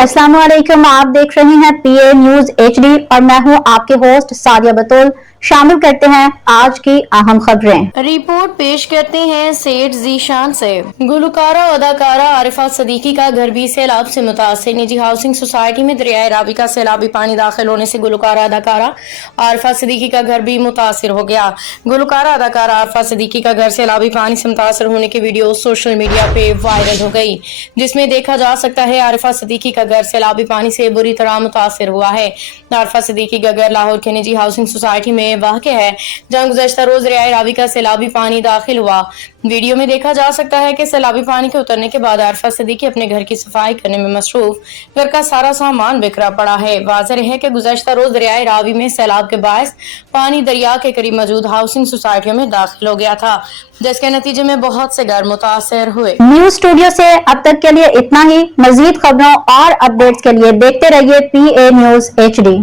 अस्सलाम वालेकुम, आप देख रहे हैं पीए न्यूज एचडी और मैं हूं आपके होस्ट सादिया बतूल। शामिल करते हैं आज की अहम खबरें। रिपोर्ट पेश करते हैं सेठ जीशान से। गुलकारा और अदाकारा आरिफा सदीकी का घर भी सैलाब से मुतासिर। निजी हाउसिंग सोसाइटी में दरियाए रावी का सैलाबी पानी दाखिल होने से गुलकारा अदाकारा आरिफा सदीकी का घर भी मुतासिर हो गया। गुलकारा अदाकारा आरिफा सदीकी का घर सैलाबी पानी से मुतासिर होने की वीडियो सोशल मीडिया पे वायरल हो गई, जिसमें देखा जा सकता है आरिफा सदीकी का घर सैलाबी पानी से बुरी तरह मुतासिर हुआ है। आरिफा सदीकी का घर लाहौर के निजी हाउसिंग सोसाइटी में वाक़या है, जहां गुज़श्ता रोज दरियाए रावी का सैलाबी पानी दाखिल हुआ। वीडियो में देखा जा सकता है कि सैलाबी पानी के उतरने के बाद आरिफा सदीकी अपने घर की सफाई करने में मसरूफ। घर का सारा सामान बिखरा पड़ा है। वाज़ेह है कि गुज़श्ता रोज दरियाए रावी में सैलाब के बायस पानी दरिया के करीब मौजूद हाउसिंग सोसाइटियों में दाखिल हो गया था, जिसके नतीजे में बहुत से घर मुतासर हुए। न्यूज स्टूडियो से अब तक के लिए इतना ही। मजीद खबरों और अपडेट्स के लिए देखते रहिए पीए न्यूज एचडी।